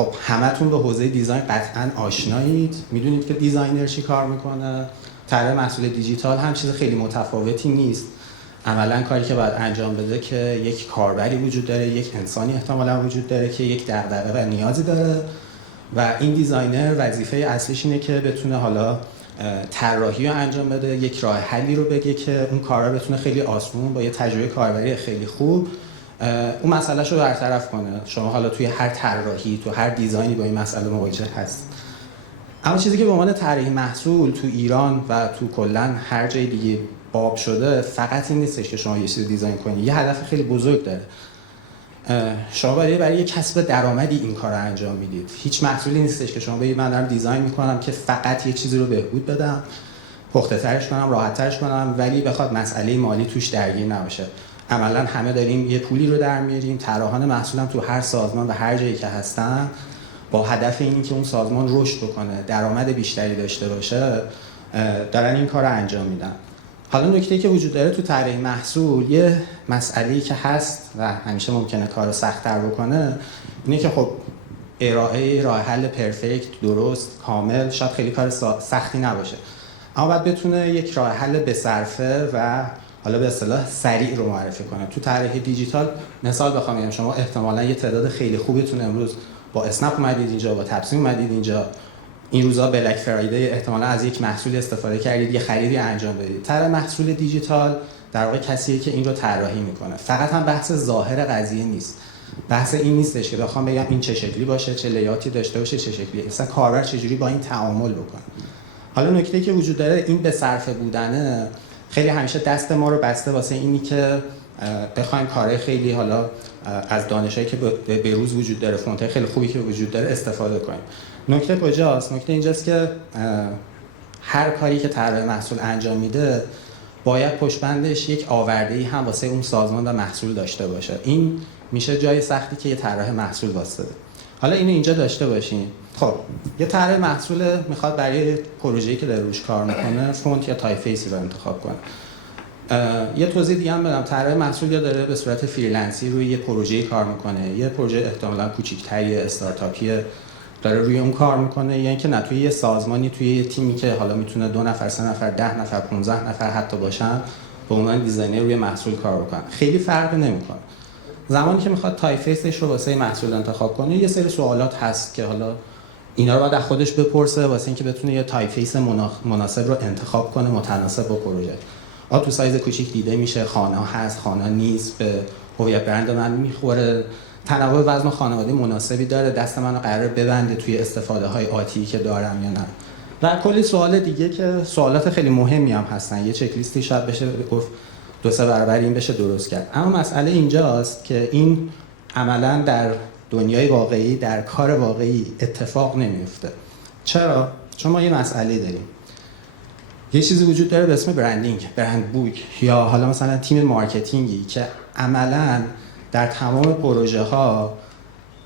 خب همتون به حوزه دیزاین قطعاً آشنایید، میدونید که دیزاینر چی کار میکنه. طراح محصول دیجیتال هم چیز خیلی متفاوتی نیست. عملاً کاری که باید انجام بده که یک کاربری وجود داره، یک انسانی احتمالاً وجود داره که یک دغدغه و نیازی داره و این دیزاینر وظیفه اصلیش اینه که بتونه حالا طراحی رو انجام بده، یک راه حلی رو بگه که اون کارا بتونه خیلی آسون با یه تجربه کاربری خیلی خوب اون مسئله‌شو برطرف کنه. شما حالا توی هر طراحی، تو هر دیزاینی با این مسئله مواجه هست. اما چیزی که به عنوان طراحی محصول تو ایران و تو کلا هر جای دیگه باب شده فقط این نیستش که شما یه چیزی دیزاین کنید، یه هدف خیلی بزرگ داره. شما برای یه کسب درآمدی این کار رو انجام میدید. هیچ محصولی نیستش که شما بگید من دارم دیزاین میکنم که فقط یه چیزی رو بهبود بدم، پخته ترش کنم، راحت ترش کنم، ولی بخواد مسئله مالی توش درگیر نباشه. عملاً همه داریم یه پولی رو در میاریم، طراحان محصولم تو هر سازمان و هر جایی که هستن با هدف اینی که اون سازمان رشد بکنه، درآمد بیشتری داشته باشه، دارن این کار رو انجام میدن. حالا نکته‌ای که وجود داره تو طراحی محصول، یه مسئله‌ای که هست و همیشه ممکنه کار رو سخت‌تر بکنه، اینه که خب ارائه راه حل پرفکت، درست، کامل شاید خیلی کار سختی نباشه، اما باید بتونه یک راه حل بصرفه و حالا به اصطلاح سریع رو معرفی کنه. تو طراحی دیجیتال مثال بخوام بگم، شما احتمالاً یه تعداد خیلی خوبیتون امروز با اسنپ اومدید اینجا، با تپسی اومدید اینجا، این روزا بلک فرایدی احتمالاً از یک محصول استفاده کردید، یه خریدی انجام بدید. طراح محصول دیجیتال در واقع کسیه که این رو طراحی میکنه. فقط هم بحث ظاهر قضیه نیست. بحث این نیستش که بخوام بگم این چه شکلی باشه، چه لیاتی داشته باشه، چه شکلی، مثلا کاربر چجوری با این تعامل بکنه. حالا نکته‌ای که وجود داره این به صرفه بودنه خیلی همیشه دست ما رو بسته واسه اینی که بخوایم کارهای خیلی حالا از دانشایی که به روز وجود داره، فونت‌های خیلی خوبی که وجود داره استفاده کنیم. نکته کجاست؟ نکته اینجاست که هر کاری که طراح محصول انجام میده باید پشتبندش یک آورده‌ای هم واسه اون سازمان و محصول داشته باشه. این میشه جای سختی که یه طراح محصول واسطه. حالا اینو اینجا داشته باشین. خب یه طراح محصول میخواد برای پروژه‌ای که داره روش کار میکنه فونت یا تایپفیسی رو انتخاب کنه. یه توضیح دیگه هم بدم، طراح محصول یا داره به صورت فریلنسی روی یه پروژه‌ای کار میکنه، یه پروژه احتمالاً کوچیک‌تری استارتاپی داره روی اون کار میکنه، یا اینکه نه توی یه سازمانی، توی یه تیمی که حالا میتونه 2 نفر، 3 نفر، 10 نفر، 15 نفر حتی باشن، به عنوان دیزاینر روی محصول کار بکنن. خیلی فرقی نمیکنه. زمانی که میخواد تایپفیسش رو واسه محصول انتخاب کنه، یه سری سوالات هست که حالا اینا رو باید از خودش بپرسه واسه اینکه بتونه یه تایپفیس مناسب رو انتخاب کنه متناسب با پروژه. تو سایز کوچیک دیده میشه، خانه ها هست، خانه نیست، به هویت برند من میخوره، تنوع وزن خانوادگی مناسبی داره، دست منو قرار ببنده توی استفاده های آتی که دارم یا نه، و کلی سوال دیگه که سوالات خیلی مهمی هم هستن. یه چک لیستی شاید بشه گفت 2-3 برابر این بشه درست کرد. اما مسئله اینجاست که این عملاً در دنیای واقعی، در کار واقعی اتفاق نمیفته. چرا؟ چون ما یه مسئله داریم. یه چیزی وجود داره به اسم برندینگ، برند بوک، یا حالا مثلا تیم مارکتینگی که عملاً در تمام پروژه ها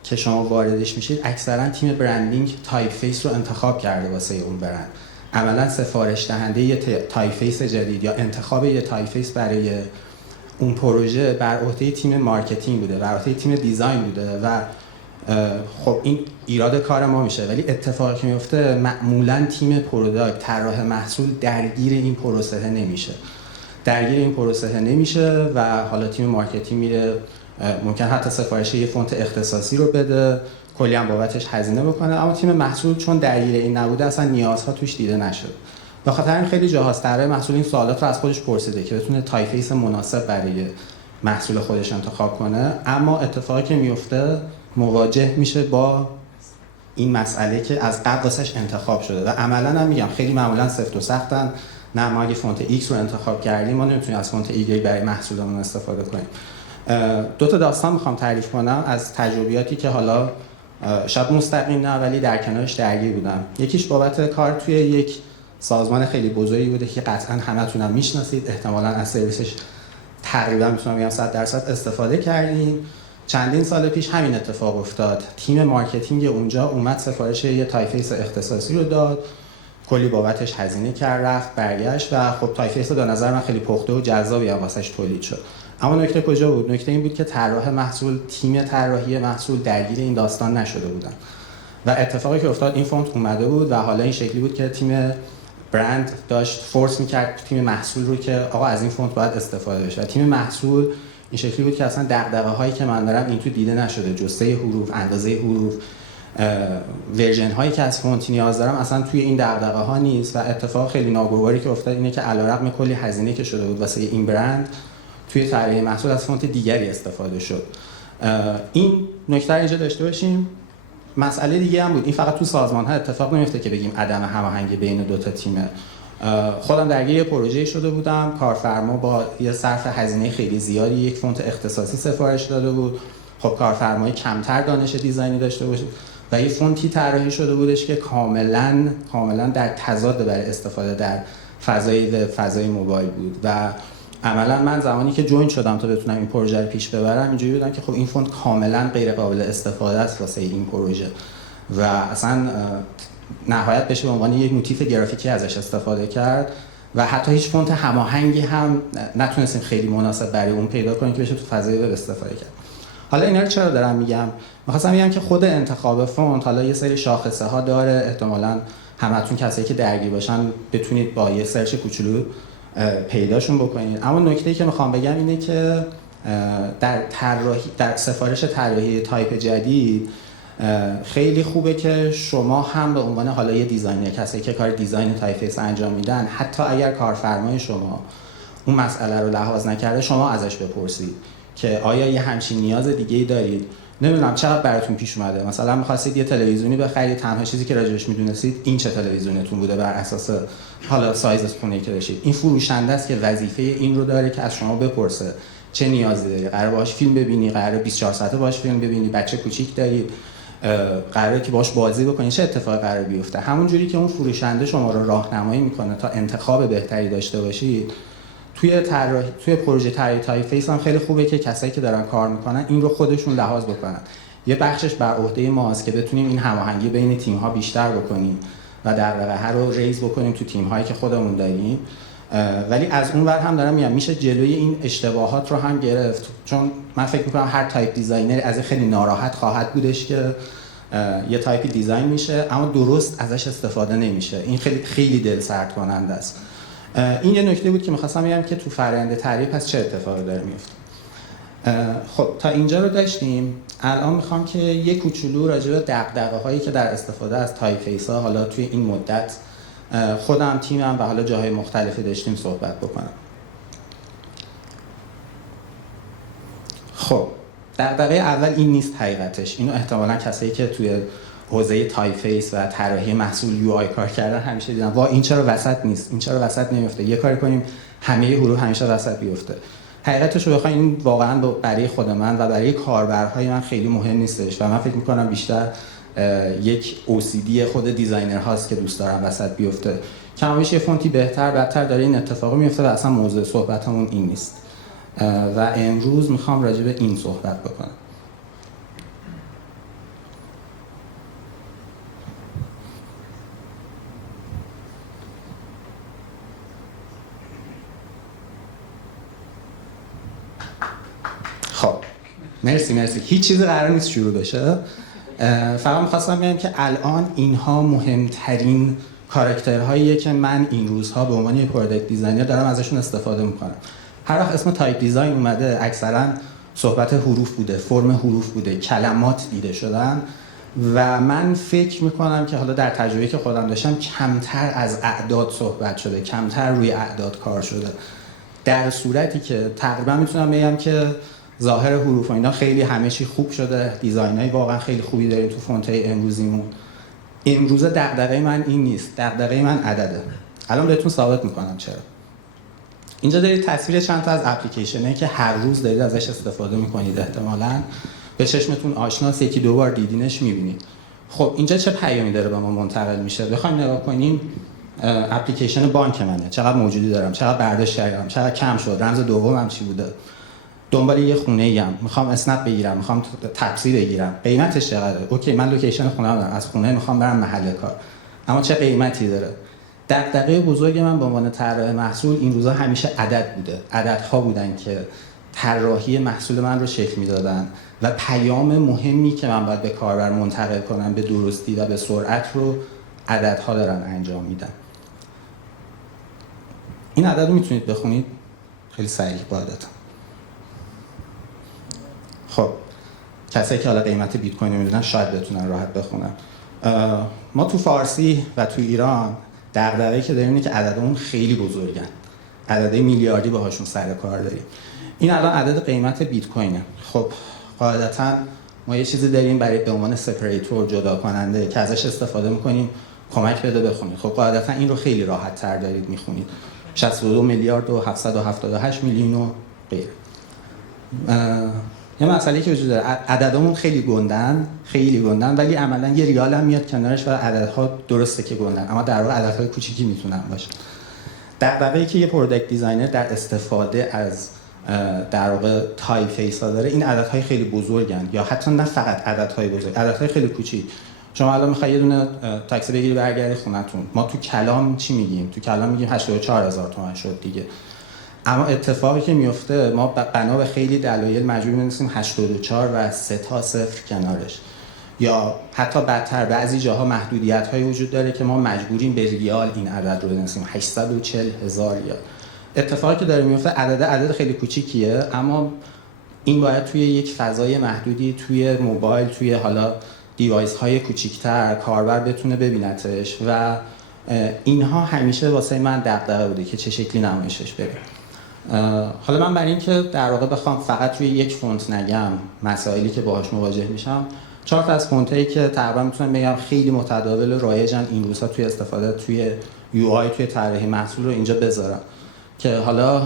که شما واردش میشید اکثرا تیم برندینگ تایپفیس رو انتخاب کرده واسه اون برند. عملا سفارش دهنده یه تایپفیس جدید یا انتخاب یه تایپفیس برای اون پروژه بر عهده تیم مارکتینگ بوده، بر عهده تیم دیزاین بوده و خب این ایراد کار ما میشه. ولی اتفاقی که میفته معمولا تیم پروداکت، طراح محصول درگیر این پروسه نمیشه و حالا تیم مارکتینگ میره ممکن حتی سفارش یه فونت اختصاصی رو بده، کلی هم بابتش هزینه بکنه، اما تیم محصول چون درگیر این نبوده اصلا نیازها توش دیده نشد. به خاطر این خیلی جاهاست طراح محصول این سوالات رو از خودش پرسیده که بتونه تایپفیس مناسب برای محصول خودش انتخاب کنه، اما اتفاقی که میفته مواجه میشه با این مسئله که از قبل واسش انتخاب شده و عملاً هم میگم خیلی معمولاً سفت و سختن. نه ما اگه فونت X رو انتخاب کردیم ما نمیتونیم از فونت Y برای محصولمون استفاده کنیم. 2 تا داستان میخوام تعریف کنم از تجربیاتی که حالا شاید مستقیم نه ولی در کنارش درگیر بودم. یکیش بابت کار توی یک سازمان خیلی بزرگی بوده که قطعاً همتون هم میشناسید، احتمالاً از سرویسش تقریبا میتونم بگم 100% استفاده کردین. چندین سال پیش همین اتفاق افتاد. تیم مارکتینگ اونجا اومد سفارش یه تایپفیس اختصاصی رو داد، کلی بابتش هزینه کرد، رفت برگشت و خب تایپفیس به نظر من خیلی پخته و جذابی هم واسش تولید شد. اما نکته کجا بود؟ نکته این بود که طراح محصول، تیم طراحی محصول درگیر این داستان نشده بودن. و اتفاقی که افتاد این فونت اومده بود و حالا این شکلی بود که تیم برند داشت فورس میکرد تیم محصول رو که آقا از این فونت باید استفاده بشه و تیم محصول این شکلی بود که اصلا دغدغه هایی که من دارم این تو دیده نشده، جسته حروف، اندازه حروف، ورژن هایی که از فونت نیاز دارم اصلا توی این دغدغه ها نیست و اتفاق خیلی ناگواری که افتاد اینه که علیرغم کلی هزینه که شده بود واسه این برند توی طراحی محصول از فونت دیگری استفاده شد. این نکته اینجا داشته باشیم. مسئله دیگه هم بود، این فقط تو سازمان ها اتفاق نمیفته که بگیم عدم هماهنگی بین دو تا تیمه. خودم درگیر یه پروژه شده بودم، کارفرما با یه صرف هزینه خیلی زیادی یک فونت اختصاصی سفارش داده بود. خب کارفرمای کمتر دانش دیزاینی داشته باشه و یه فونتی طراحی شده بودش که کاملا در تضاد برای استفاده در فضای موبایل بود و عملا من زمانی که جوین شدم تا بتونم این پروژه رو پیش ببرم اینجوری بودم که خب این فونت کاملا غیر قابل استفاده است واسه این پروژه و اصلا نهایت بشه به عنوان یک موتیف گرافیکی ازش استفاده کرد و حتی هیچ فونت هماهنگی هم نتونستیم خیلی مناسب برای اون پیدا کنیم که بشه تو فضای وب استفاده کرد. حالا اینا رو چرا دارم میگم؟ می‌خواستم بگم که خود انتخاب فونت حالا یه سری شاخصه ها داره، احتمالاً همتون کسایی که درگیر باشن بتونید با یه سرچ کوچولو پیداشون بکنید. اما نکته‌ای که میخوام بگم اینه که در سفارش طراحی تایپ جدید خیلی خوبه که شما هم به عنوان حالا یه دیزاینر، کسایی که کار دیزاین تایپفیس انجام میدن، حتی اگر کارفرمای شما اون مسئله رو لحاظ نکرده شما ازش بپرسید که آیا یه همچین نیاز دیگه‌ای دارید. نمیدونم چقدر براتون پیش اومده مثلا می‌خواستید یه تلویزیونی بخرید، تنها چیزی که راجعش میدونستید این چه تلویزیونتون بوده بر اساس حالا سایز خونه‌ای که داشتید. این فروشنده است که وظیفه این رو داره که از شما بپرسه چه نیازی داری، قراره باهاش فیلم ببینی، قراره 24 ساعته باهاش فیلم ببینی، بچه کوچیک داری، قراره که باهاش بازی بکنی، چه اتفاقی قراره بیفته. همون جوری که اون فروشنده شما رو راهنمایی میکنه تا انتخاب بهتری داشته باشید، توی پروژه طراحی تایپفیس هم خیلی خوبه که کسایی که دارن کار میکنن این رو خودشون لحاظ بکنن. یه بخشش بر عهده ماست که بتونیم این هماهنگی بین تیم ها بیشتر بکنیم و دغدغه رو ریز بکنیم تو تیم هایی که خودمون داریم. ولی از اون ور هم دارم میگم میشه جلوی این اشتباهات رو هم گرفت، چون من فکر میکنم هر تایپ دیزاینر از خیلی ناراحت خواهد بودش که یه تایپی دیزاین میشه اما درست ازش استفاده نمیشه. این خیلی دل سرد کننده است. این یه نکته بود که می‌خواستم بگم که تو فرآیند طراحی پس چه اتفاقی داره میفته. خب تا اینجا رو داشتیم. الان میخوام که یه کوچولو راجع به دغدغه‌هایی که در استفاده از تایپفیس‌ها حالا توی این مدت خودم، تیمم و حالا جاهای مختلفی داشتیم صحبت بکنم. خب دغدغه اول این نیست حقیقتش. اینو احتمالاً کسایی که توی حوزه تایپفیس و طراحی محصول یو آی کار کردن همیشه دیدن وا این چرا وسط نیست، این چرا وسط نمیفته، یه کاری کنیم همه حروف همیشه وسط بیفته. حقیقتش رو بخواید این واقعا برای خود من و برای کاربرهای من خیلی مهم نیستش و من فکر می‌کنم بیشتر یک OCD خود دیزاینر هاست که دوست دارن وسط بیفته. کمابیش یه فونتی بهتر بدتر داره این اتفاق میفته و اصلا موضوع صحبتمون این نیست. و امروز میخوام راجع به این صحبت بکنم. خب مرسی. هیچ چیزی قرار نیست شروع بشه. فقط می‌خواستم بگم که الان اینها مهمترین کاراکترهاییه که من این روزها به عنوان یک پروداکت دیزاینر دارم ازشون استفاده میکنم. هر وقت اسم تایپ دیزاین اومده اکثرا صحبت حروف بوده، فرم حروف بوده، کلمات دیده شدن و من فکر میکنم که حالا در تجربه‌ای که خودم داشتم کمتر از اعداد صحبت شده، کمتر روی اعداد کار شده. در صورتی که تقریبا میتونم بگم که ظاهر حروف و اینا خیلی همه چی خوب شده، دیزاینای واقعا خیلی خوبی داریم تو فونت‌های امروزیمون. امروز دغدغه من این نیست، دغدغه من عدده. الان بهتون ثابت میکنم چرا. اینجا دارید تصویر چند تا از اپلیکیشنایی که هر روز دارید ازش استفاده میکنید، احتمالاً به چشمتون آشناست، یکی دو بار دیدینش میبینید. خب اینجا چه پیامی داره به ما منتقل میشه؟ بخوایم نگاه کنیم اپلیکیشن بانک منه، چقدر موجودی دارم، چقدر برداشت کردم، چقدر کم شد، رمز دومم چی بوده، دنبال یه خونه‌ای ام، میخوام اسنپ بگیرم، میخوام تاکسی بگیرم، قیمتش چقدره؟ اوکی من لوکیشن خونه‌ام دارم، از خونه میخوام برم محل کار، اما چه قیمتی داره؟ دغدغه بزرگ من به عنوان طراح محصول این روزا همیشه عدد بوده. عددها بودن که طراحی محصول من رو شکل میدادن و پیام مهمی که من باید به کاربر منتقل کنم به درستی و به سرعت رو عددها دارن انجام میدن. این عدد رو میتونید بخونید خیلی سریع قاعدتا. خب کسایی که حالا قیمت بیت کوین میدونن شاید بتونن راحت بخونن. ما تو فارسی و تو ایران دغدغه‌ای که داریم اینه که عددمون خیلی بزرگن، عدد میلیاردی باهاشون سر کار داریم. این الان عدد قیمت بیت کوینه. خب قاعدتا ما یه چیزی داریم برای به عنوان سپریتور، جدا کننده، که ازش استفاده میکنیم کمک بده بخونید. خب قاعدتا این رو خیلی راحت تر دارید میخونید، 62 میلیارد و 778 میلیون و غیره. یه مسئله که وجود داره، عددامون خیلی گندن ولی عملا یه ریال هم میاد کنارش و عددها درسته که گندن، اما در واقع عددهای کوچیکی میتونن باشه. دغدغه‌ای که یه پروداکت دیزاینر در استفاده از در واقع تایپ فیس ها داره، این عددهای خیلی بزرگن، یا حتی نه فقط عددهای بزرگ، عددهای خیلی کوچیک. شما الان میخوای یه دونه تاکسی بگیری برگردی خونتون، ما تو کلام چی میگیم؟ تو کلام میگیم 84000 تومان شد دیگه. اما اتفاقی که میفته، ما بنا به خیلی دلایل مجبور می‌نویسیم 84 و 3 تا صفر کنارش، یا حتی بدتر بعضی جاها محدودیت‌هایی وجود داره که ما مجبوریم به ریال این عدد رو بنویسیم، 840,000 ریال. اتفاقی که داره میفته، عدد خیلی کوچیکیه، اما این باید توی یک فضای محدودی، توی موبایل، توی حالا دیوایس های کوچیک‌تر کاربر بتونه ببینتش و اینها همیشه واسه من دغدغه بوده که چه شکلی نمایشش بره. حالا من برای اینکه در واقع بخوام فقط روی یک فونت نگم مسائلی که باهاش مواجه میشم، 4 تا از فونتایی که تقریبا میتونم بگم خیلی متداول و رایجن این روزها توی استفاده توی یو آی، توی طراحی محصول رو اینجا بذارم که حالا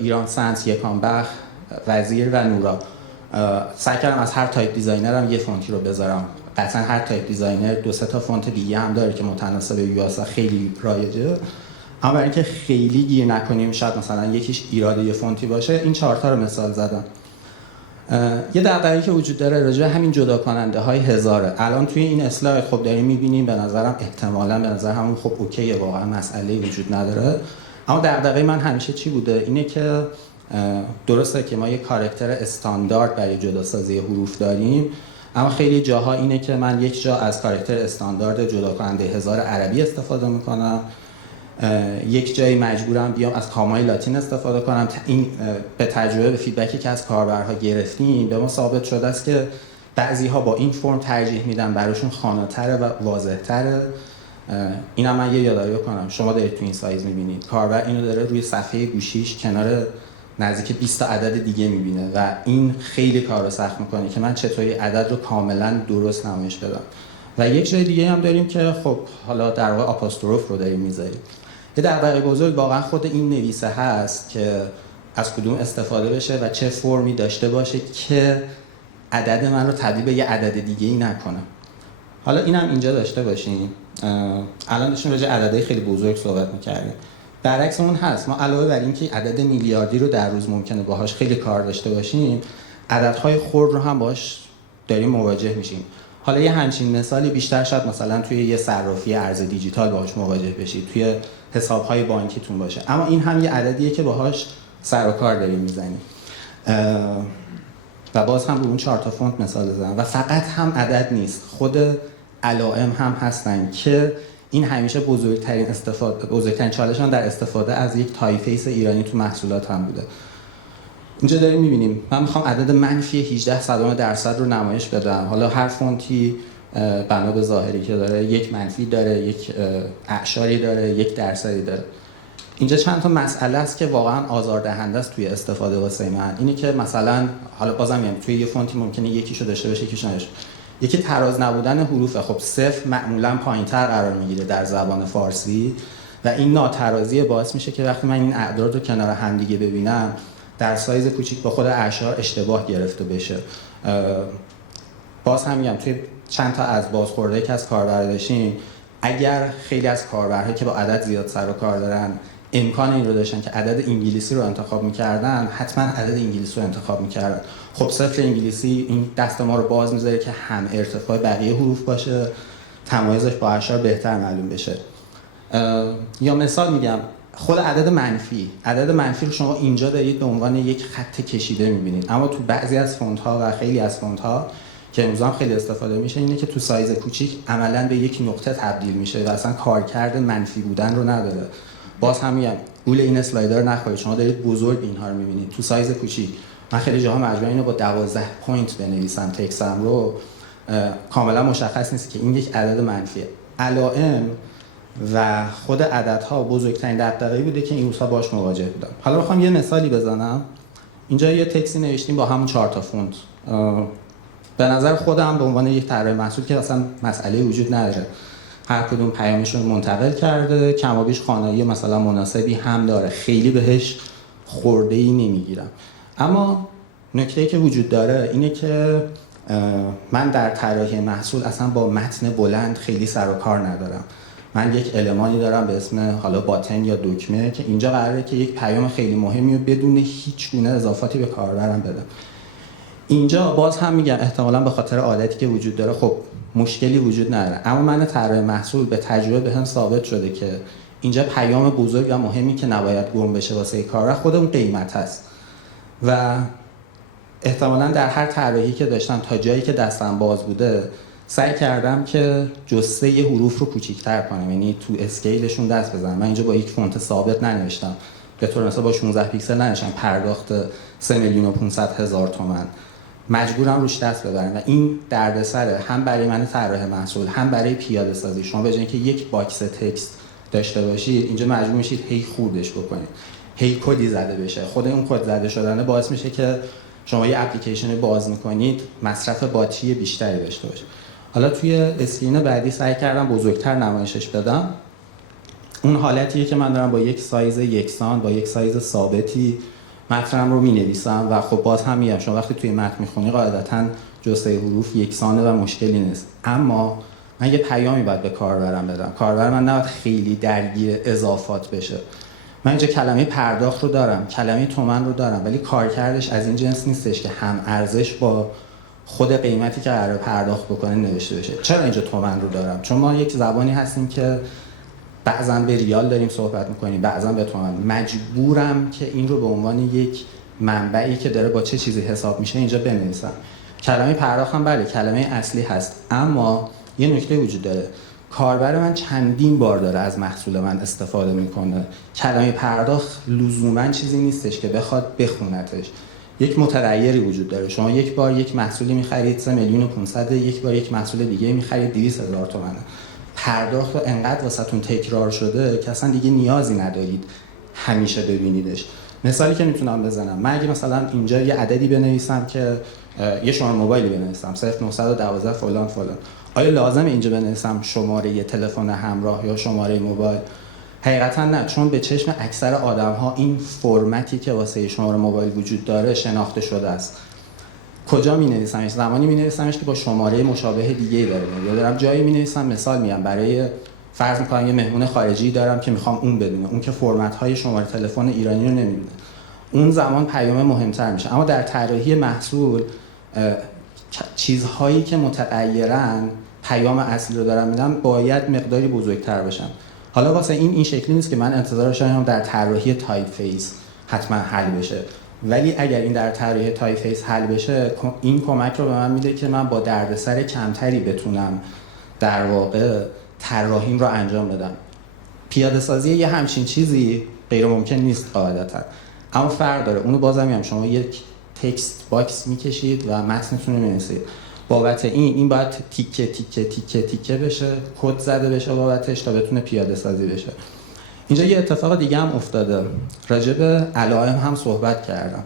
ایران سنس، یکانبخ، وزیر و نورا. سعی کردم از هر تایپ دیزاینرم یه فونتی رو بذارم. قطعا هر تایپ دیزاینر 2-3 تا فونت دیگه هم داره که متناسب یو آی خیلی رایجه، اما برای اینکه خیلی گیر نکنیم، شاید مثلا یکیش ایراد یه فونتی باشه، این 4 تا رو مثال زدم. یه دغدغه‌ای که وجود داره راجع به همین جدا کننده های هزاره. الان توی این اسلاید خب داریم می‌بینیم، به نظرم احتمالاً به نظر همون خب اوکیه، واقعا مسئله‌ای وجود نداره. اما دغدغه من همیشه چی بوده؟ اینه که درسته که ما یه کاراکتر استاندارد برای جداسازی حروف داریم، اما خیلی جاها اینه که من یک جا از کاراکتر استاندارد جدا کننده هزار عربی استفاده میکنم، یک جایی مجبورم بیام از کامای لاتین استفاده کنم. این به تجربه، به فیدبکی که از کاربرها گرفتیم به ما ثابت شده است که بعضی‌ها با این فرم ترجیح میدن، براشون خانه‌تره و واضح‌تره. اینا من یه یادآوری کنم، شما دارید تو این سایز می‌بینید، کاربر اینو داره روی صفحه گوشیش کنار نزدیک 20 تا عدد دیگه می‌بینه و این خیلی کارو سخت می‌کنه که من چطوری عدد رو کاملا درست نمایش بدم. و یک جای دیگه هم داریم که خب حالا در واقع آپوستروف رو داریم می‌ذاریم. یه دغدغه بزرگ واقعا خود این نویسه هست که از کدوم استفاده بشه و چه فرمی داشته باشه که عدد من رو تبدیل به یه عدد دیگه‌ای نکنه. حالا اینم اینجا داشته باشیم. الان داشتیم راجع به عددهای خیلی بزرگ صحبت می‌کردیم. برعکس اون هست، ما علاوه بر اینکه عدد میلیاردی رو در روز ممکنه باهاش خیلی کار داشته باشیم، عددهای خرد رو هم باهاش داریم مواجه میشیم. حالا یه همچین مثالی بیشتر شاید مثلا توی یه صرافی ارز دیجیتال باهاش مواجه بشید، توی حساب‌های بانکیتون باشه، اما این هم یه عددیه که باهاش سر و کار داریم میزنیم. و باز هم رو اون 4 تا فونت مثال بزنم. و فقط هم عدد نیست، خود علائم هم هستن که این همیشه بزرگترین چالشان در استفاده از یک تایپ‌فیس ایرانی تو محصولات هم بوده. اینجا داریم می‌بینیم من می‌خوام عدد منفی 18% رو نمایش بدم. حالا هر فونتی بنا به ظاهری که داره یک منفی داره، یک اعشاری داره، یک درصدی داره. اینجا چند تا مسئله است که واقعا آزاردهنده است توی استفاده واسه من. اینه که مثلا حالا بازم میگم توی یه فونتی ممکنه یکیشو داشته باشه یکیشو نداشته. یکی تراز نبودن حروفه. خب صفر معمولا پایین‌تر قرار میگیره در زبان فارسی و این ناترازی باعث میشه که وقتی من این اعداد رو کنار هم دیگه ببینم در سایز کوچیک با خود اعشار اشتباه گرفته بشه. باز هم میگم توی چند تا از بازخوردهایی که از کاربر داشتیم، اگر خیلی از کاربرهایی که با عدد زیاد سر و کار دارن امکان این رو داشتن که عدد انگلیسی رو انتخاب می‌کردن، حتما عدد انگلیسی رو انتخاب می‌کردن. خب صفر انگلیسی این دست ما رو باز می‌ذاره که هم ارتفاع بقیه حروف باشه، تمایزش با اعشار بهتر معلوم بشه. یا مثال میگم خود عدد منفی رو شما اینجا دارید به عنوان یک خط کشیده می‌بینید، اما تو بعضی از فونت‌ها و خیلی از فونت‌ها که امروز هم خیلی استفاده میشه اینه که تو سایز کوچیک عملاً به یک نقطه تبدیل میشه و اصلا کارکرد منفی بودن رو نداره. باز هم میگم گول این اسلایدر نخورید، شما دارید بزرگ اینها رو می‌بینید تو سایز کوچیک. من خیلی جاها مجبورم اینو با 12 پوینت بنویسم تکستم رو، کاملا مشخص نیست که این یک عدد منفیه. علائم و خود عددها بزرگترین دغدغه‌ای بوده که این روزها باهاش مواجه بودم. حالا می‌خوام یه مثالی بزنم. اینجا یه تکستی نوشتیم با همون 4 تا فونت. به نظر خودم به عنوان یک طراح محصول که اصلا مسئله وجود نداره، هر کدوم پیامشون رو منتقل کرده، کمابیش خوانایی مثلا مناسبی هم داره، خیلی بهش خورده‌ای نمیگیرم. اما نکته‌ای که وجود داره اینه که من در طراحی محصول اصلا با متن بلند خیلی سر و کار ندارم. من یک المانی دارم به اسم حالا باتن یا دکمه که اینجا قراره که یک پیام خیلی مهمی رو بدون هیچ گونه اضافاتی به کاربرم بدم. اینجا باز هم میگم احتمالاً به خاطر عادتی که وجود داره خب مشکلی وجود نداره، اما من طراح محصول به تجربه بهم ثابت شده که اینجا پیام بزرگ و مهمی که نباید گم بشه واسه کاربر خود اون قیمت هست و احتمالاً در هر طراحی که داشتم تا جایی که دستم باز بوده سعی کردم که جسته یه حروف رو کوچیک‌تر کنم، یعنی تو اسکیلشون دست بزنم. من اینجا با یک فونت ثابت ننوشتم، به طور مثلا با 16 پیکسل ننوشتم پرداخت 3,500,000 تومان، مجبورم روش دست ببرم و این دردسره هم برای من طراح محصول هم برای پیاده سازی. شما به جای اینکه یک باکس تکست داشته باشید اینجا مجبور میشید هی خوردش بکنید، هی کدی زده بشه. خود اون کد زده شدن باعث میشه که شما یه اپلیکیشن باز میکنید مصرف باتری بیشتری داشته باشه. حالا توی اسکرین بعدی سعی کردم بزرگتر نمایشش بدم. اون حالتیه که من دارم با یک سایز یکسان با یک سایز ثابتی متنم رو می‌نویسم و خب باز هم میگم شما وقتی توی متن می‌خونی قاعدتاً جسته حروف یکسانه و مشکلی نیست، اما من یه پیامی باید به کاربرم بدم. کاربر من نباید خیلی درگیر اضافات بشه. من اینجا کلمه پرداخت رو دارم، کلمه تومن رو دارم، ولی کارکردش از این جنس نیستش که هم ارزش با خود قیمتی که قرار پرداخت بکنه نوشته بشه. چرا اینجا تومن رو دارم؟ چون ما یک زبانی هستیم که بعضا به ریال داریم صحبت میکنیم، بعضا به تومن. مجبورم که این رو به عنوان یک منبعی که داره با چه چیزی حساب میشه اینجا بنویسم. کلمه پرداخت هم بله کلمه اصلی هست، اما یه نکته وجود داره. کاربر من چندین بار داره از محصول من استفاده میکنه. کلمه پرداخت لزوما چیزی نیستش که بخواد بخونتش. یک متغیری وجود داره. شما یک بار یک محصولی میخرید 3,500,000، یک بار یک محصول دیگه میخرید 200,000 تومان. پرداخت رو انقدر واسهتون تکرار شده که اصلا دیگه نیازی ندارید همیشه ببینیدش. مثالی که میتونم بزنم، من اگه مثلا اینجا یه عددی بنویسم که یه شماره موبایلی بنویسم 0912 فلان فلان، آیا لازم اینجا بنویسم شماره تلفن همراه یا شماره موبایل؟ حقیقتا نه، چون به چشم اکثر آدم‌ها این فرمتی که واسه شماره موبایل وجود داره شناخته شده است. کجا می‌نویسمش؟ زمانی می‌نویسمش که با شماره مشابه دیگه‌ای داره. یا دارم جایی می‌نویسم، مثال میگم برای فرض می‌کنم یه مهمون خارجی دارم که می‌خوام اون بدونه، اون که فرمت‌های شماره تلفن ایرانی رو نمی‌دونه. اون زمان پیام مهمتر میشه. اما در طراحی محصول چیزهایی که متغیرن پیام اصلی رو دارم میدم باید مقداری بزرگتر باشن. حالا واسه این شکلی نیست که من انتظارش دارم در طراحی تایپ فیس حتما حل بشه، ولی اگر این در طراحی تایپ فیس حل بشه این کمک رو به من میده که من با دردسر کمتری بتونم در واقع طراحیم رو انجام بدم. پیاده سازی یه همچین چیزی غیر ممکن نیست قاعدتا، اما فرق داره. اونو بازم میگم شما یک تکست باکس میکشید و متنتون رو می‌نویسید. بابت این باید تیکه تیکه تیکه تیکه بشه، کد زده بشه بابتش تا بتونه پیاده سازی بشه. اینجا یه اتفاق دیگه هم افتاده، راجع به علائم هم صحبت کردم.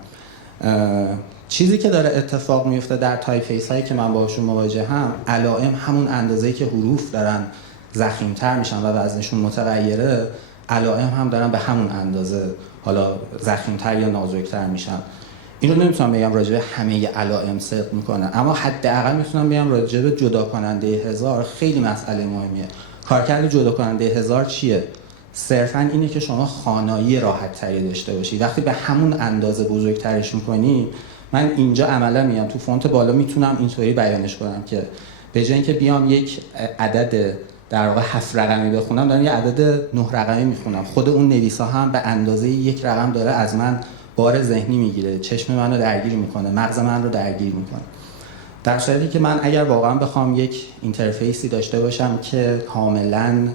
چیزی که داره اتفاق میفته در تایپ فیس هایی که من باشون مواجهم، علائم همون اندازه‌ای که حروف دارن ضخیم‌تر میشن و وزنشون متغیره، علائم هم دارن به همون اندازه حالا ضخیم‌تر یا نازک‌تر میشن. این رو نمیتونم بگم راجع به همه علائم صدق میکنه، اما حداقل میتونم بگم راجع به جدا کننده 1000 خیلی مسئله مهمیه. کارکرد جدا کننده 1000 چیه؟ صرفاً اینه که شما خوانایی راحت تری داشته باشید. وقتی به همون اندازه بزرگترش میکنی، من اینجا عملا میام تو فونت بالا میتونم اینطوری بیانش کنم که به جای اینکه بیام یک عدد در واقع 7 رقمی بخونم، دارم یه عدد 9 رقمی میخونم. خود اون نویسا هم به اندازه یک رقم داره از من بار ذهنی میگیره، چشم منو درگیر میکنه، مغز من رو درگیر میکنه. در صورتی که من اگر واقعا بخوام یک اینترفیسی داشته باشم که کاملا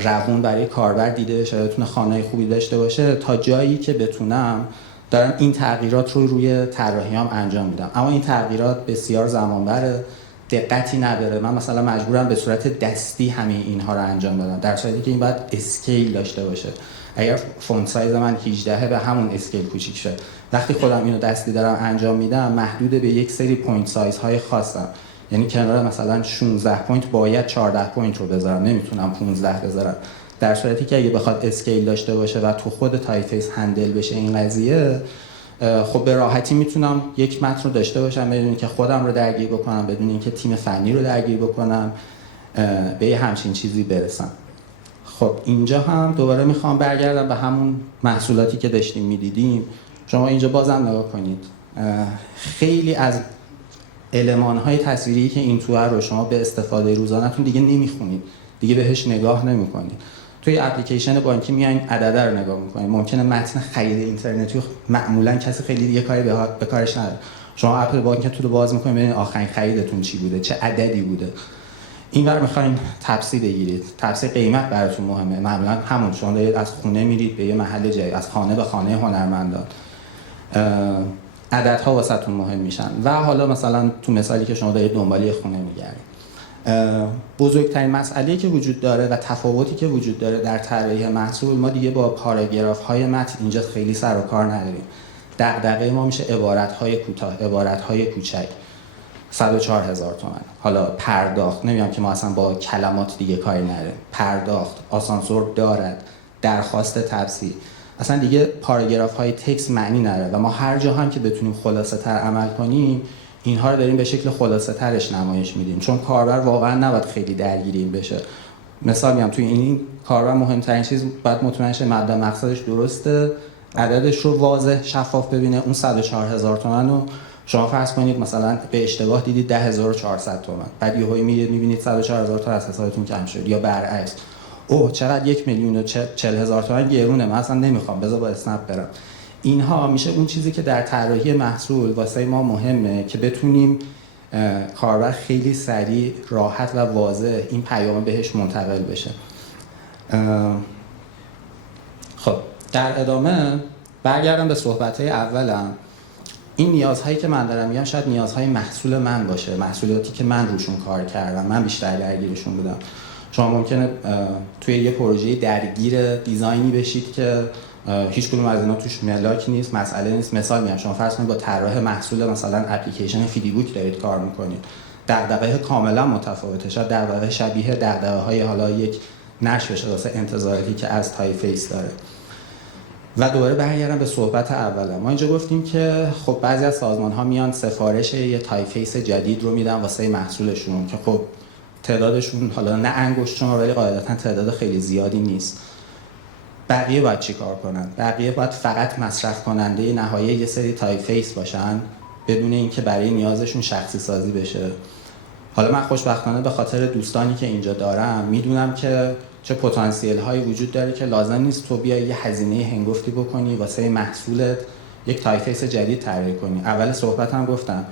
روون برای کاربر دیده بشه، بتونه خانه خوبی داشته باشه، تا جایی که بتونم دارم این تغییرات رو روی طراحیام انجام میدم. اما این تغییرات بسیار زمان بره، دقتی نداره. من مثلا مجبورم به صورت دستی همه اینها رو انجام بدم، در صورتی که این باید اسکیل داشته باشه. اگر فونت سایز من 18 به همون اسکیل کوچیک شه، وقتی خودم اینو دستی دارم انجام میدم محدود به یک سری پوینت سایز های خاصم. یعنی کنار مثلا 16 پوینت باید 14 پوینت رو بذارم، نمیتونم 15 بذارم. در صورتی که اگه بخواد اسکیل داشته باشه و تو خود تایپفیس هندل بشه این قضیه، خب به راحتی میتونم یک متن رو داشته باشم بدون اینکه خودم رو درگیر بکنم، بدون اینکه تیم فنی رو درگیر بکنم، به یه همچین چیزی برسم. خب اینجا هم دوباره میخوام برگردم به همون محصولاتی که داشتیم میدیدیم. شما اینجا بازم نگاه کنید، خیلی از المان‌های تصویری که این توه رو شما به استفاده روزانه‌تون دیگه نمیخونید، دیگه بهش نگاه نمیکنید. توی اپلیکیشن بانکی میاین عدد رو نگاه میکنید. ممکنه متن خرید اینترنتی معمولا کسی خیلی دیگه کاری به کارش نداره. شما اپ بانکتون رو باز میکنید ببینید آخرین خریدتون چی بوده، چه عددی بوده. اینور میخواین تپسی بگیرید، تپسی قیمت براتون مهمه. معمولا همون شما دارید از خونه میرید به یه محل جای، از خانه به خانه هنرمندان، عددها واسهتون مهم میشن. و حالا مثلا تو مثالی که شما دارید دنبال یه خونه میگردید، بزرگترین مسئله‌ای که وجود داره و تفاوتی که وجود داره در طراحی محصول، ما دیگه با پاراگراف‌های متن اینجا خیلی سر و کار نداریم. دغدغه ما میشه عبارت‌های کوتاه، عبارت‌های کوچک. 104,000 تومان. حالا پرداخت، نمیگم که ما اصلا با کلمات دیگه کاری نداریم. پرداخت، آسانسور دارد، درخواست تبصیر. اصلا دیگه پاراگراف‌های تکست معنی نداره و ما هر جا هم که بتونیم خلاصه‌تر عمل کنیم اینها رو داریم به شکل خلاصه ترش نمایش میدیم، چون کاربر واقعا نباید خیلی درگیر بشه. مثال میگم توی این کاربر مهمترین چیز باید مطمئن شه مبدا مقصدش درسته، عددش رو واضح شفاف ببینه. اون 104,000 تومان رو شما فرض کنید مثلا به اشتباه دیدید 10,400 تومان، بعد یهو میبینید 104,000 تومان از حسابتون کم شد، یا برعکس اوه چقدر 1,040,000 تومان گرونه، من اصلا نمیخوام، بذار با اسنپ برم. اینها میشه اون چیزی که در طراحی محصول واسه ما مهمه که بتونیم کاربر خیلی سریع، راحت و واضح این پیام بهش منتقل بشه. خب در ادامه برگردم به صحبت‌های اولم. این نیازهایی که من دارم میگم شاید نیازهای محصول من باشه، محصولاتی که من روشون کار کردم، من بیشتر درگیرشون بودم. شما ممکنه توی یه پروژه درگیر دیزاینی بشید که هیچ کدوم از اینا توش ملاک نیست، مسئله نیست. مثال میگم شما فرض کنید با طراح محصول مثلا اپلیکیشن فیدی بوک دارید کار میکنید، دغدغه کاملا متفاوته. شاید دغدغه شبیه دغدغه‌های حالا یک نشر بشه واسه انتظاراتی که از تایپفیس داره. و دوباره برگردم به صحبت اولم. ما اینجا گفتیم که خب بعضی از سازمان‌ها میان سفارش یه تایپفیس جدید رو میدن واسه محصولشون که خب تعدادشون حالا نه انگشت شما ولی قاعدتا تعداد خیلی زیادی نیست. بقیه باید چی کار کنن؟ بقیه باید فقط مصرف کننده نهایی یه سری تایپفیس باشن بدون اینکه برای نیازشون شخصی سازی بشه. حالا من خوشبختانه به خاطر دوستانی که اینجا دارم میدونم که چه پتانسیل هایی وجود داره که لازم نیست تو بیای یه هزینه هنگفتی بکنی واسه محصولت یک تایپفیس جدید طراحی کنی. اول صحبتم گفتم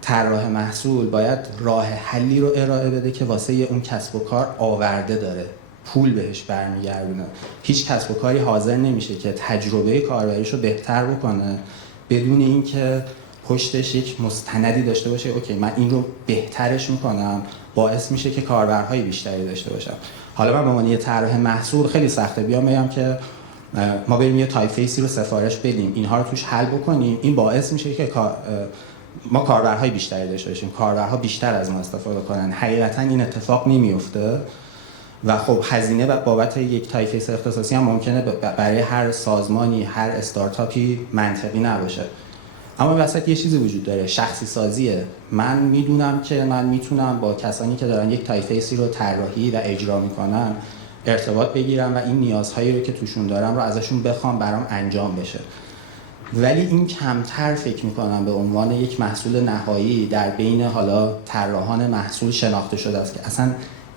طراح محصول باید راه حلی رو ارائه بده که واسه اون کسب و کار آورده داره، پول بهش برمیگردونه. هیچ کسب و کاری حاضر نمیشه که تجربه کاربریش رو بهتر بکنه بدون اینکه پشتش یک مستندی داشته باشه اوکی من این رو بهترش میکنم، باعث میشه که کاربرهای بیشتری داشته باشم. حالا من به عنوان یه طراح محصول خیلی سخته بیام بگم که ما بریم یه تایپفیسی رو سفارش بدیم، اینها رو توش حل بکنیم، این باعث میشه که ما کاربرهای بیشتری داشته باشیم، کاربرها بیشتر از ما استفاده کنن. حقیقتا این اتفاق نمیفته و خب هزینه بابت یک تایپفیس اختصاصی هم ممکنه برای هر سازمانی، هر استارتاپی منطقی نباشه. اما وسط یه چیزی وجود داره، شخصی سازیه. من میدونم که من میتونم با کسانی که دارن یک تایپفیسی رو طراحی و اجرا میکنن ارتباط بگیرم و این نیازهایی رو که توشون دارم رو ازشون بخوام برام انجام بشه. ولی این کمتر فکر میکنم به عنوان یک محصول نهایی در بین حالا طراحان محصول شناخته شده است که اصلا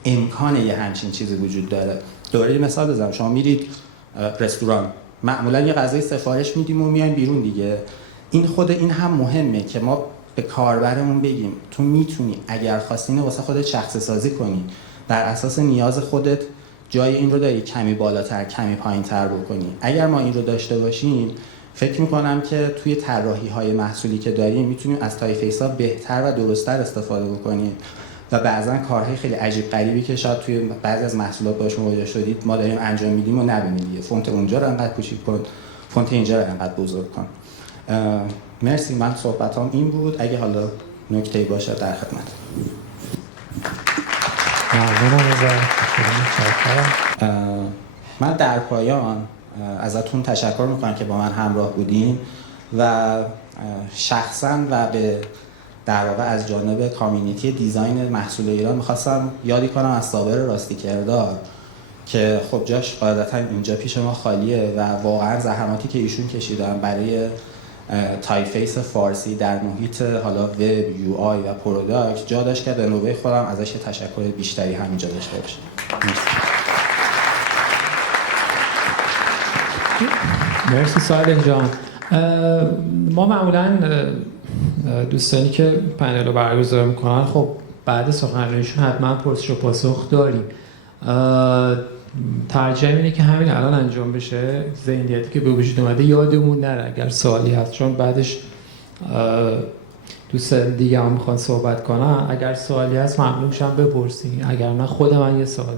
امکان یه همچین چیزی وجود داره. دوباره یه مثال بزنم، شما میرید رستوران، معمولا یه غذای سفارش میدیم و میایم بیرون دیگه. این هم مهمه که ما به کاربرمون بگیم تو میتونی اگر خواستی اینو واسه خودت شخصی سازی کنی، بر اساس نیاز خودت جای این رو داری کمی بالاتر کمی پایین‌تر بکنی. اگر ما این رو داشته باشیم فکر میکنم که توی طراحی‌های محصولی که داریم میتونیم از تایفیس‌ها بهتر و درست‌تر استفاده بکنیم و بعضا کارهای خیلی عجیب غریبی که شاید توی بعضی از محصولات باهاش مواجه شدید ما داریم انجام میدیم و نبینید دیگه. فونت اونجا رو انقدر کوچیک کن، فونت اینجا رو انقدر بزرگ کن. مرسی، من صحبتام این بود. اگه حالا نکته‌ای باشه در خدمت. من در پایان ازتون تشکر میکنم که با من همراه بودین و شخصا و به در واقع از جانب کامیونیتی دیزاین محصول ایران میخواستم یادی کنم از صابر راستی کردار که خب جاش قاعدتا اینجا پیش ما خالیه و واقعا زحماتی که ایشون کشیدن برای تایفیس فارسی در محیط حالا وب، یو آی و پروداکت جا داشت که به نوبه خودم ازش تشکر بیشتری همینجا داشته باشم. مرسی سایل جان. ما معمولا دوستانی که پنل رو برگزار میکنن خب بعد سخنرانیشون حتما پرسش و پاسخ داریم. ترجیح اینه که همین الان انجام بشه، ذهنیتی که به وجود اومده یادمون نره اگر سوالی هست، چون بعدش دوست دیگه هم میخوان صحبت کنن. اگر سوالی هست ممنون میشم بپرسین، اگر نه خود من یه سوال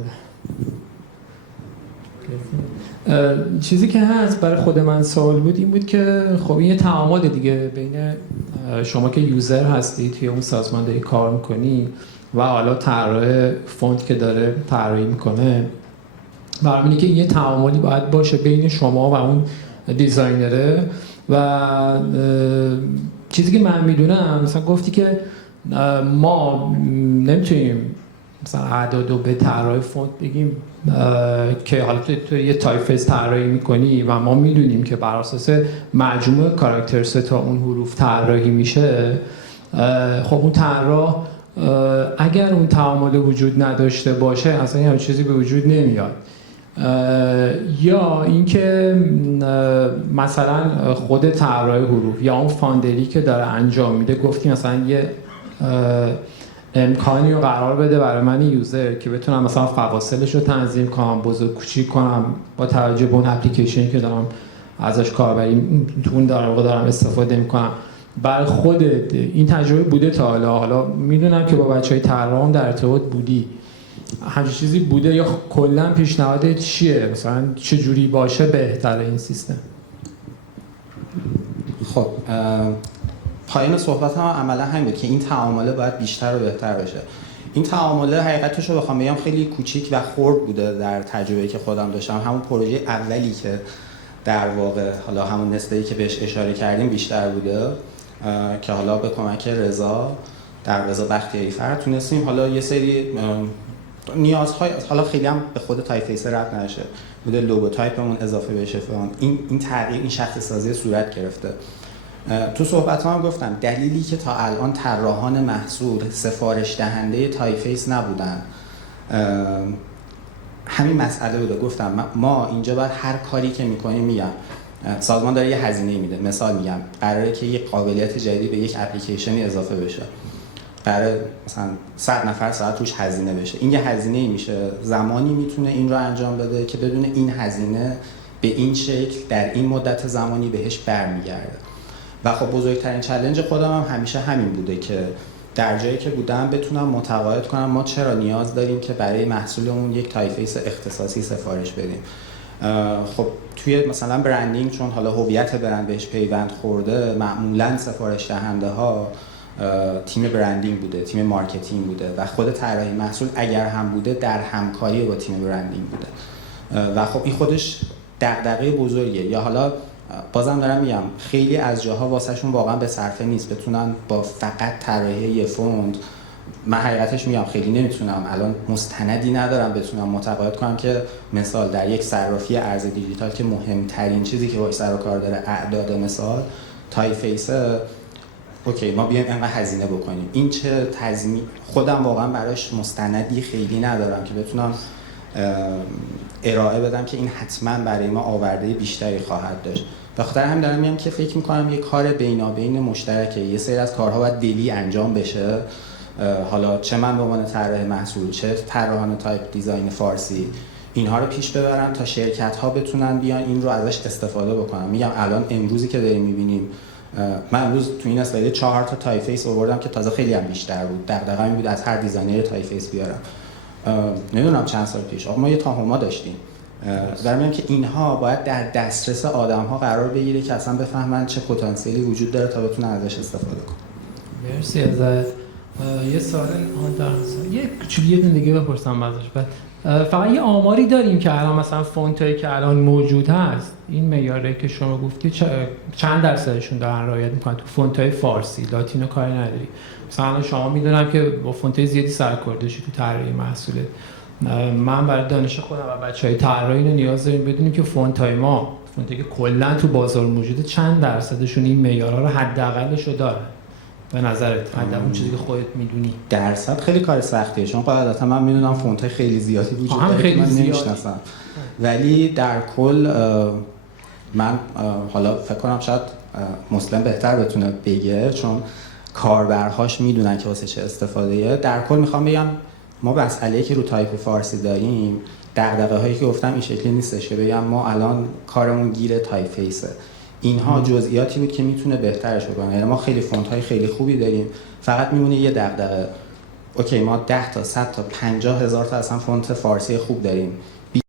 چیزی که هست برای خود من سوال بود این بود که خب این یه تعامل دیگه بین شما که یوزر هستی توی اون سازمان داری کار میکنی و حالا طراح فونت که داره طراحی میکنه، برای اینه که یه تعاملی باید باشه بین شما و اون دیزاینره. و چیزی که من میدونم مثلا گفتی که ما نمیتونیم مثلا اعدادو به طراح فونت بگیم که حالا تو یه تایپفیس طراحی میکنی و ما میدونیم که بر اساس مجموعه کاراکترز تا اون حروف طراحی میشه. خب اون طراح اگر اون تعامل وجود نداشته باشه اصلا هیچ چیزی به وجود نمیاد. یا اینکه مثلا خود طراح حروف یا اون فاندری که داره انجام میده گفتی مثلا یه امکانی رو قرار بده برای من یوزر که بتونم مثلا فواصلش رو تنظیم کنم، بزرگ کوچیک کنم با توجه به اون اپلیکیشنی که دارم ازش کاربری تو اون دارم استفاده میکنم. برای خودت این تجربه بوده تا حالا میدونم که با بچهای طراح در ارتباط بودی، همچین چیزی بوده یا کلا پیشنهادت چیه؟ مثلا چه جوری باشه بهتره این سیستم؟ خب پایان صحبت هم عملا همین بود که این تعامله باید بیشتر و بهتر بشه. این تعامله حقیقتش رو بخوام بگم خیلی کوچیک و خرد بوده در تجربه‌ای که خودم داشتم. همون پروژه اولی که در واقع حالا همون نسبه‌ای که بهش اشاره کردیم بیشتر بوده که حالا به کمک رضا بختیاری فرد تونستیم حالا یه سری نیازهای حالا خیلی هم به خود تایپفیس ربط نشه بوده لوگو تایپمون اضافه بشه فلان. این تغییر این شخص سازی صورت گرفته. تو صحبت‌ها هم گفتم دلیلی که تا الان طراحان محصول سفارش دهنده تایپفیس نبودن همین مسئله بوده. گفتم ما اینجا باید هر کاری که می‌کنیم، میگم سازمان داره یه هزینه میده، مثال میگم قراره که یه قابلیت جدیدی به یک اپلیکیشنی اضافه بشه، قراره مثلا 100 نفر ساعت روش هزینه بشه. این یه هزینه‌ای میشه، زمانی میتونه این رو انجام بده که بدون این هزینه به این شکل در این مدت زمانی بهش برمیگرده. و خب بزرگترین چالش خودم هم همیشه همین بوده که در جایی که بودم بتونم متقاعد کنم ما چرا نیاز داریم که برای محصولمون یک تایپفیس اختصاصی سفارش بدیم. خب توی مثلا برندینگ چون حالا هویت برند بهش پیوند خورده، معمولا سفارش دهنده ها تیم برندینگ بوده، تیم مارکتینگ بوده و خود طراحی محصول اگر هم بوده در همکاری با تیم برندینگ بوده و خب این خودش دغدغه بزرگیه. یا حالا بازم دارم میگم خیلی از جاها واسهشون واقعا به صرفه نیست بتونن با فقط طراحی یه فوند. من حقیقتش میگم خیلی نمیتونم الان مستندی ندارم بتونم متقاعد کنم که مثال در یک صرافی ارز دیجیتال که مهمترین چیزی که باهاش سر و کار داره اعداد مثال تایپفیس اوکی ما بیایم انقدر هزینه بکنیم. این چه تضمین، خودم واقعا براش مستندی خیلی ندارم که بتونم ارائه بدم که این حتما برای ما آورده بیشتری خواهد داشت. به خاطر همین دارم میگم که فکر میکنم یه کار بینابین مشترکه. یه سری از کارها باید دلی انجام بشه، حالا چه من به عنوان طراح محصول، چه طراحان تایپ دیزاین فارسی، اینها رو پیش ببرن تا شرکت ها بتونن بیان این رو ازش استفاده بکنن. میگم الان امروزی که داریم میبینیم، من امروز تو این اسلاید 4 تا تایپ فیس آوردم که تازه خیلی هم بیشتر بود. دغدغه‌م این بود از هر دیزاینر تایپ فیس بیارم. نمیدونم چند سال پیش ما یه تاهما داشتیم. برای من که اینها باید در دسترس آدم‌ها قرار بگیره که اصلا بفهمن چه پتانسیلی وجود داره تا بتونن ازش استفاده کنن. مرسی ازت. یه سوال یه کوچولو یه دیگه بپرسم ازش. فقط یه آماری داریم که الان مثلا فونتایی که الان موجود هست، این معیاری که شما گفتی چند درصدشون دارن رعایت میکنن تو فونتای فارسی؟ لاتینو کاری نداری. مثلا شما میدونم که با فونتای زیادی سرکارده شدی تو طراحی محصولت. من برای دانش خودم و بچهای طراحی اینو نیاز داریم بدونیم که فونتای ما، فونتایی که کلا تو بازار موجوده، چند درصدشون این معیارها رو حداقلش رو دارن به نظرت؟ حداقل اون چیزی که خودت میدونی. درصد خیلی کار سختیه، چون قاعدتا من میدونم فونت‌های خیلی زیادی وجود داره که من نمیشناسم، ولی در کل من حالا فکر کنم شاید مسلم بهتر بتونه بگه چون کاربرهاش میدونن که واسه چه استفاده‌ایه. در کل میخوام بگم ما مسئله‌ای که رو تایپ فارسی داریم، دغدغه‌هایی که گفتم این شکلی نیستش که بگم ما الان کارمون گیر تایپ فیسه. اینها جزئیاتی بود که میتونه بهترش بکنه. یعنی ما خیلی فونت‌های خیلی خوبی داریم، فقط میمونه یه دغدغه. اوکی ما 10 تا 100 تا 50 هزار تا اصلا فونت فارسی خوب داریم، 20-30